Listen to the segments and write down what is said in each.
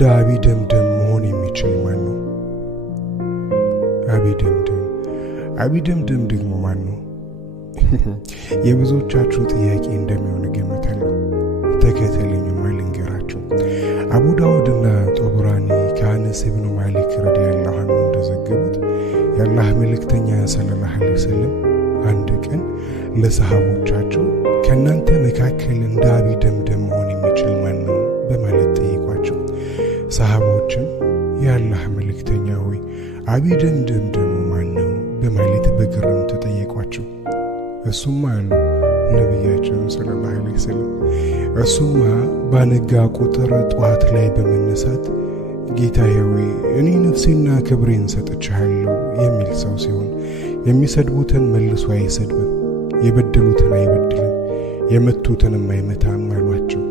እንደ አቢደምደም መሆን የሚችል ማን ነው? አቢደምደም ደግሞ ማን ነው? የብዙዎቻችሁ ጥያቄ እንደሚሆን ገምታለሁ። ተከተለኝማ ልንገራችሁ። አቡ ዳውድና ጦብራኒ ከአነስ ኢብኑ ማሊክ ረዲየላሁ ዐንሁ እንደዘገቡት የአላህ መልእክተኛ ሰለላሁ ዐለይሂ ወሰለም አንድ ቀን ለሰሃቦቻቸው ከናንተ መካከል እንደ አቢደምደም መሆን የሚችል ማን ነው በማለት ጠይቋቸው። ሰሃቦችም የአላህ መልእክተኛ ሆይ አቢደምደም ደግሞ ማን ነው በማለት በግርምት ተጠየቋቸው። እሱማ አሉ ነብያችን ሰለላሁ ዐለይሂ ወሰለም፣ እሱማ ባነጋ ቁጥር ጧት ላይ በመነሳት ጌታዬ ሆይ እኔ ነፍሴና ክብሬን ሰጥቻለሁ የሚል ሰው ሲሆን የሚሰድቡትን መልሶ አይሰድብም፣ የበደሉትን አይበድልም፣ የመቱትንም አይመታም አሏቸው።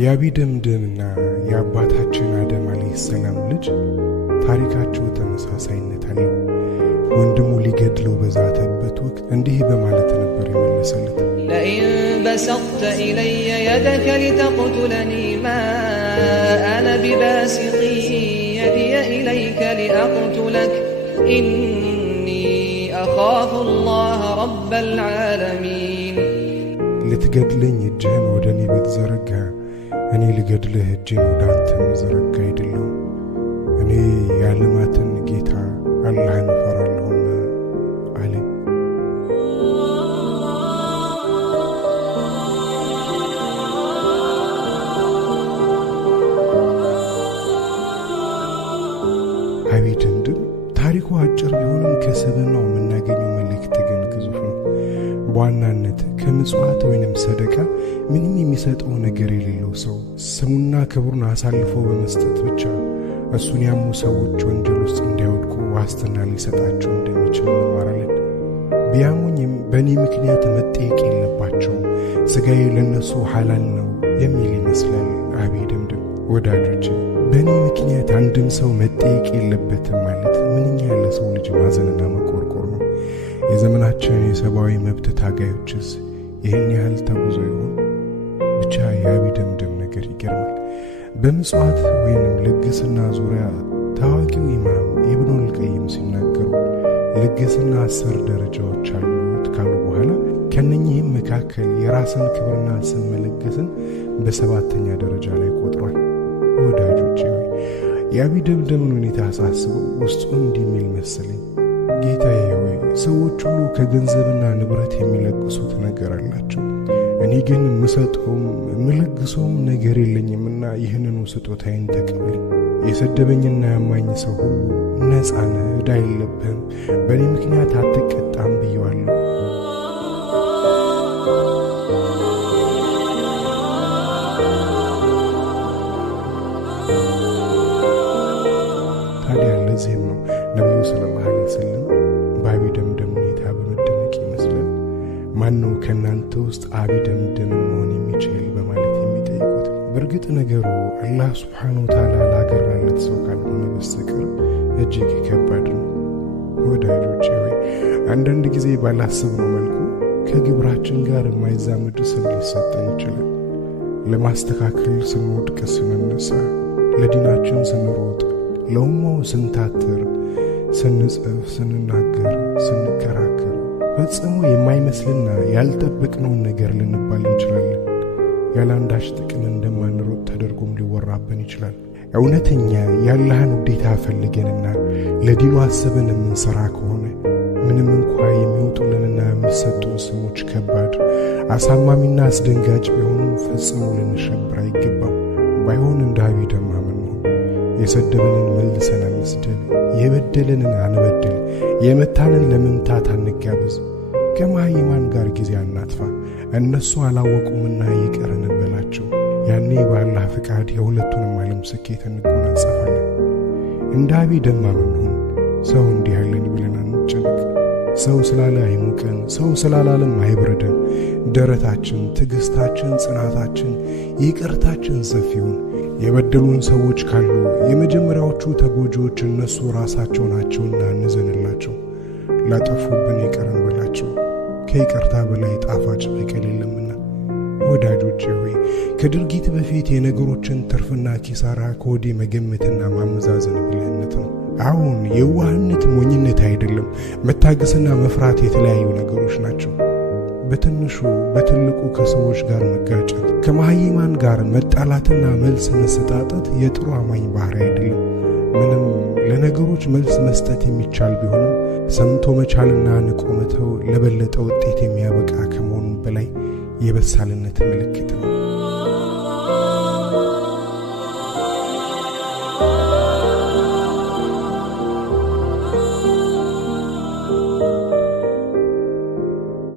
የአቢደምደምና የአባታችን አደም አለይሂ ሰላም ልጅ ታሪካቸው ተመሳሳይነት አለው። ወንድሙ ሊገድለው በዛተበት ወቅት እንዲህ በማለት ነበር የመለሰለት፣ لئن بسطت إلي يدك لتقتلني ما أنا بباسط يدي إليك لأقتلك إني أخاف الله رب العالمين ልትገድለኝ እጅህን ወደ እኔ ብትዘረጋ እኔ ልገድልህ እጄን ወደ አንተ መዘረጋ አይደለሁም። እኔ የዓለማትን ጌታ አላህን እፈራለሁና አለ። አቢደምደም ታሪኩ አጭር ቢሆንም ከስብዕናው የምናገኘው መልእክት ግን ግዙፍ ነው። በዋናነት ከምጽዋት ወይንም ሰደቃ ምንም የሚሰጠው ነገር የሌለው ሰው ስሙና ክብሩን አሳልፎ በመስጠት ብቻ እሱን ያሙ ሰዎች ወንጀል ውስጥ እንዳይወድቁ ዋስትና ሊሰጣቸው እንደሚችል እንማራለን። ቢያሙኝም በእኔ ምክንያት መጠየቅ የለባቸውም፣ ስጋዬ ለነሱ ሐላል ነው የሚል ይመስላል አቢደምደም። ወዳጆች በእኔ ምክንያት አንድም ሰው መጠየቅ የለበትም ማለት ምንኛ ለሰው ልጅ ማዘንና መቆርቆር ነው። የዘመናችን የሰብአዊ መብት ታጋዮችስ ይህን ያህል ተጉዞ ይሆን? ብቻ የአቢደምደም ነገር ይገርማል። በምጽዋት ወይንም ልግስና ዙሪያ ታዋቂው ኢማም ኢብኑል ቀይም ሲናገሩ ልግስና 10 ደረጃዎች አሉት ካሉ በኋላ ከነኚህም መካከል የራስን ክብርና ስም መለገስን በ7ኛ ደረጃ ላይ ቆጥሯል። ወዳጆቼ ሆይ የአቢደምደምን ሁኔታ አሳስበው ውስጡ እንዲህ የሚል መሰለኝ፣ ጌታዬ ሆይ ሰዎች ሁሉ ከገንዘብና ንብረት የሚለግሱት ነገር አላቸው፣ እኔ ግን ምሰጠውም ምለግሰውም ነገር የለኝምና ይህንኑ ስጦታዬን ተቀበለኝ። የሰደበኝና ያማኝ ሰው ሁሉ ነፃ ነህ፣ ዕዳ የለብህም፣ በእኔ ምክንያት አትቀጣም ብየዋለሁ። ታዲያ ለዚህም ነው ነቢዩ ሰለላሁ ዐለይሂ ወሰለም በአቢደምደም ሁኔታ በመደነቅ ይመስላል ማነው ከእናንተ ውስጥ አቢደምደምን መሆን የሚችል በማለት የሚጠይቁት። በእርግጥ ነገሩ አላህ ሱብሓነሁ ወተዓላ ላገራለት ሰው ካልሆነ በስተቀር እጅግ ከባድ ነው። ወዳጆቼ ሆይ አንዳንድ ጊዜ ባላሰብነው መልኩ ከግብራችን ጋር የማይዛመድ ስም ሊሰጠን ይችላል። ለማስተካከል ስንወድቅ ስንነሳ፣ ለዲናችን ስንሮጥ፣ ለኡማው ስንታትር፣ ስንጽፍ፣ ስንናገር፣ ስንከራከር ፈጽሞ የማይመስልና ያልጠበቅነውን ነገር ልንባል እንችላለን። ያላንዳች ጥቅም እንደማንሮጥ ተደርጎም ሊወራብን ይችላል። እውነተኛ የአላህን ውዴታ ፈልገንና ለዲኑ አስበን የምንሰራ ከሆነ ምንም እንኳ የሚወጡልንና የሚሰጡን ስሞች ከባድ፣ አሳማሚና አስደንጋጭ ቢሆኑም ፈጽሞ ልንሸብር አይገባም። ባይሆን እንደ አቢደምደም እንሁን። የሰደበንን መልሰን አንስደብ፣ የበደለንን አንበድል፣ የመታንን ለመምታት አንጋበዝ። ከመሃይማን ጋር ጊዜ አናጥፋ፣ እነሱ አላወቁምና ይቅር እንበላቸው። ያኔ በአላህ ፍቃድ የሁለቱንም ዓለም ስኬት እንጎናጸፋለን። እንደ አቢደምደም እንሁን። ሰው እንዲህ ያለን ብለን አንጨነቅ። ሰው ስላለ አይሙቀን፣ ሰው ስላላለም አይብረደን። ደረታችን፣ ትዕግስታችን፣ ጽናታችን፣ ይቅርታችን ሰፊውን። የበደሉን ሰዎች ካሉ የመጀመሪያዎቹ ተጎጂዎች እነሱ ራሳቸው ናቸውና እንዘንላቸው። ላጠፉብን ይቅር በላቸው ከይቅርታ በላይ ጣፋጭ በቀል የለምና። ወዳጆቼ ሆይ ከድርጊት በፊት የነገሮችን ትርፍና ኪሳራ ከወዲ መገመትና ማመዛዘን ብልህነት ነው። አሁን የዋህነት ሞኝነት አይደለም። መታገስና መፍራት የተለያዩ ነገሮች ናቸው። በትንሹ በትልቁ ከሰዎች ጋር መጋጨት፣ ከመሃይማን ጋር መጣላትና መልስ መሰጣጣት የጥሩ አማኝ ባህሪ አይደለም። ምንም ለነገሮች መልስ መስጠት የሚቻል ቢሆንም ሰምቶ መቻልና ንቆ መተው ለበለጠ ውጤት የሚያበቃ ከመሆኑ በላይ የበሳልነት ምልክት ነው።